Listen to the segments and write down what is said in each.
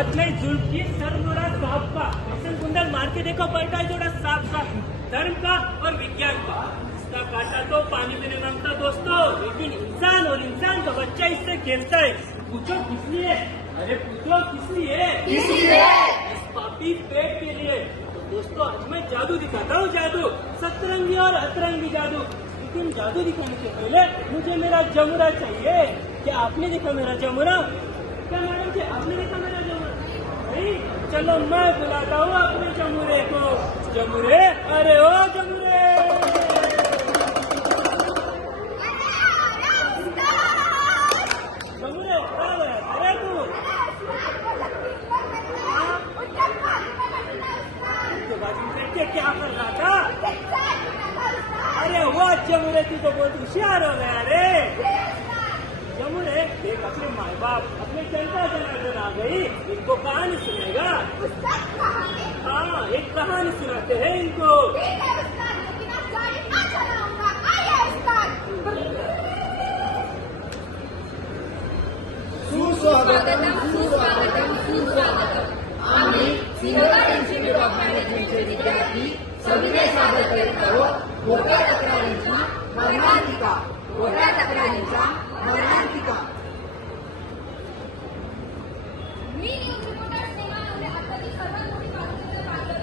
हाथ में जुल्फी सर मुड़ा सांप का ऐसा कुंडल मार के देखो पलटा है जोड़ा सांप का धर्म का और विज्ञान का। इसका काटा तो पानी में नहीं मांगता दोस्तों, लेकिन इंसान और इंसान का बच्चा इससे खेलता है। पूछो किस लिए? अरे पूछो किस लिए? इस पापी पेट के लिए। तो दोस्तों आज मैं जादू दिखाता हूँ, जादू सतरंगी और अतरंगी जादू। लेकिन जादू दिखाने से पहले मुझे मेरा जमुरा चाहिए। क्या आपने देखा मेरा जमुरा? क्या मैडम जी आपने देखा मेरा जमुरा? नहीं? चलो मैं बुलाता हूँ अपने जमुरे को। जमुरे, अरे ओ जमुरे! जमुरे कहाँ गया? अरे तू बाजू में बैठ के क्या कर रहा था? अरे वो जमुरे तू तो बहुत होशियार हो गया रे। जमुरे देख अपने माँ बाप अपने जनता जनार्दन आ गई, इनको कहानी सुनेगा। हाँ एक कहानी सुनाते हैं इनको। सुस्वागतम सुस्वागतम सुस्वागतम। आम्ही सिंहगड इन्स्टिट्यूट ऑफ मॅनेजमेंटचे विद्यार्थी सविनय सादर करीत आहोत खोट्या तक्रारींची मर्मांतिका। खोट्या तक्रारींचा मर्मांतिका। मी न्यूज रिपोर्टर सीमा नवले आताची सर्वात मोठी बातमी पाहिलं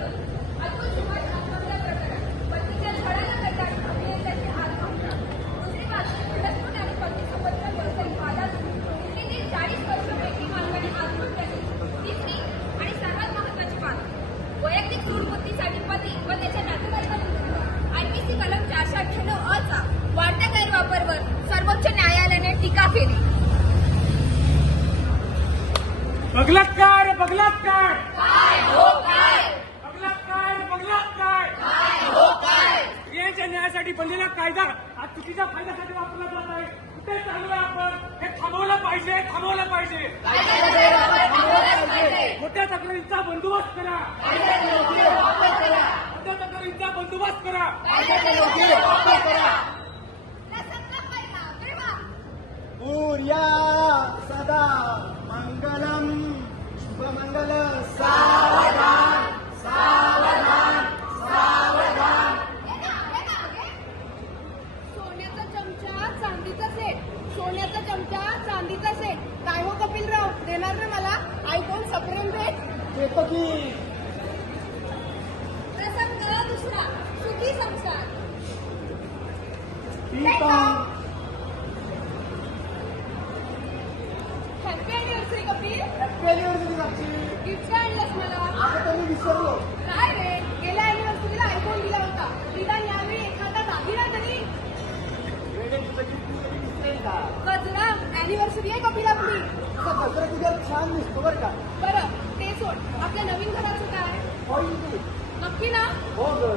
अतुल सुभाष आत्महत्या प्रकरण पत्नीच्या छळाला कटाळून अभिनेत्याचे हात कापतात। दुसरी बातमी घटस्फोट आणि पती संबंध व्यावसायिक वादात मुलीने 40 वर्षांपैकी मालकाने आत्महत्या केली। तिसरी आणि सर्वात महत्त्वाची बातमी वैयक्तिक सूडबुद्धीसाठी पती व त्याच्या नातेवाईकांविरुद्ध IPC कलम 498 अ चा वाढत्या गैरवापरवर सर्वोच्च न्यायालयाने टीका केली। बगलात्कार बगलात्कार काय हो काय? बगलात्कार बगलात्कार काय हो काय? स्त्रियांच्या न्यायासाठी बनलेला कायदा आज चुकीच्या फायद्यासाठी वापरला जात आहे। कुठे चालू आहे आपण? हे थांबवलं पाहिजे, थांबवलं पाहिजे। कायद्याचा गैरवापर थांबवलाच पाहिजे। मोठ्या तक्रारींचा बंदोबस्त करा, कायद्याचा योग्य वापर करा। मोठ्या तक्रारींचा बंदोबस्त करा। कायद्याचा योग्य वापर करा। सूर्या सदा मंगलम शुभमंगल सावधान सावधान सावधान। सोन्याचा चमचा चांदीचा सेट, सोन्याचा चमचा चांदीचा सेट। काय हो कपिलराव देणार ना मला आयफोन सप्रेम भेट? देतो की। प्रसंग दुसरा सुखी संसार। ठीक आहे। Happy anniversary Kapil. हॅपी लागची। गिफ्ट आणलंस मला? आता तर मी विसरलो। काय रे गेल्या अॅनिव्हर्सरीला आयफोन दिला होता, निदान यावेळी एखादा दागिना तरी। वेळे तुझं gift तू कधी दिसलेल का? गजरा अॅनिव्हर्सरी आहे कपिल आपली। तुझा गजरा तुझ्या छान दिसतो बरं का। बरं ते सोड, आपल्या नवीन घराचं काय? होईल की? नक्की ना? हो ग।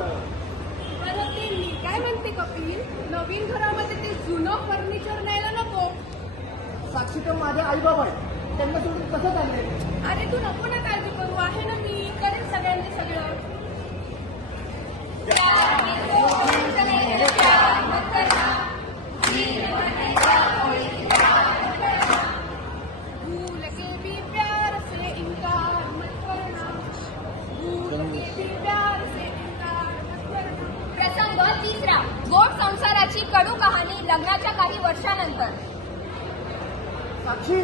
बरं ते मी काय म्हणते कपिल, नवीन घरामध्ये ते जुनं फर्निचर न्यायला नको? साक्षी तर माझे आई बाबा आहेत, त्यांना सोडून कसं चाललंय? अरे तू नको ना काळजी करू, आहे ना मी, करेन सगळ्यांचे सगळं। भूल के भी प्यार से इनकार मत करना, भूल के भी प्यार से इनकार मत करना। प्रसंग तिसरा गोड संसाराची कडू कहाणी लग्नाच्या काही वर्षानंतर। साक्षी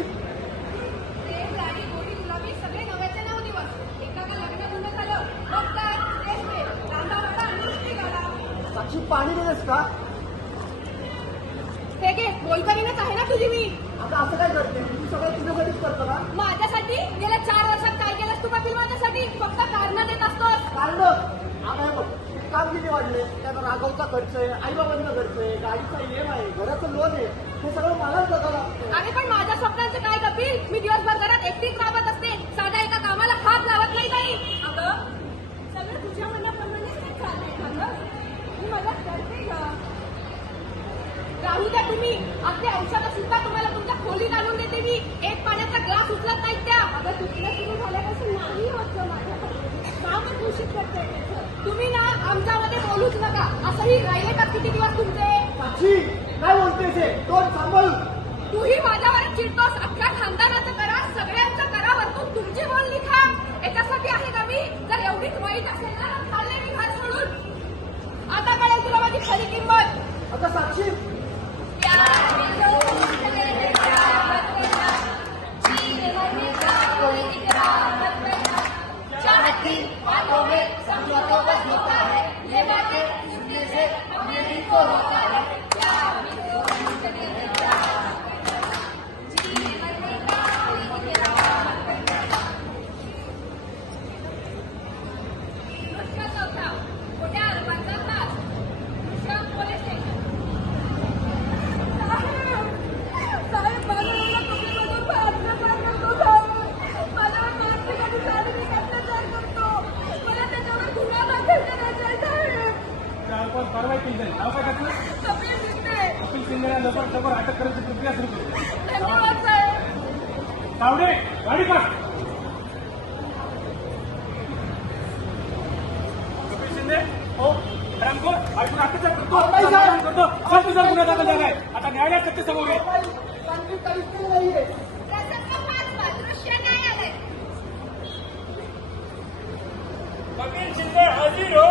प्रेम, लाडी, गोडी, गुलाबी सगळे नव्याचे 9 दिवस। एकाला लग्न जुनं झालं, मग काय तेच ते कांदा वाडा नुसती गाडा। साक्षी पाणी देतेस का? हे घे बोलकरीनच आहे ना तुझी मी। आता असं काय करते? तू सगळं तुझ्यासाठीच करतो का? माझ्यासाठी गेल्या 4 वर्षात काय केलंस तू कपिल? माझ्यासाठी फक्त कारणं देत असतोस। कारण आता हे बघ, काम किती वाढले, त्याचा राघवचा खर्च आहे, आई बाबांचा खर्च आहे, गाडीचा EM आहे, घराचं लोन आहे, हे सगळं मलाच बघावं लागतं। अरे पण माझ्या स्वप्नांचं काय कपिल? मी दिवसभर घरात एकटीच राबत असते, साधा एका कामाला हात लावत नाही बाई। अगं सगळं तुझ्या मनाप्रमाणेच नाही चाललंय अगं, मी मदत करते ग। राहू द्या तुम्ही, अगदी औषधं सुद्धा तुम्हाला तुमच्या खोलीत आणून देते मी। एक पाण्याचा ग्लास उचलत नाहीत त्या। अगं तुटलं सुरू झाल्यापासून नाही होत ग माझ्याकडे, काम दूषित करते तुम्ही ना। आमच्यामध्ये बोलूच नका, असंही राहिले का किती दिवस तुमचे? साक्षी काय बोलतेस हे? तोंड सांभाळून। तूही माझ्यावर चिडतोस, अख्ख्या खानदानाचं करा, सगळ्यांचं करा, वरतून तुमची माहित असेल ना मग चालले मी घर सोडून. आता कळेल तुला माझी खरी किंमत. आता साक्षी कारवाई केली जाईल. नाव काय टाकलं? कपिल सिंगला लवकर अटक करायची प्रक्रिया सुरू करू. तावडे गाडी का कपिल शिंदे हो रामको आपण अटक करतो. तुझा गुन्हा दाखल झालाय. आता न्यायालयात सत्य समोर आहे. चांगली काहीच केलं नाहीये. कपिल शिंदे हाजीर हो.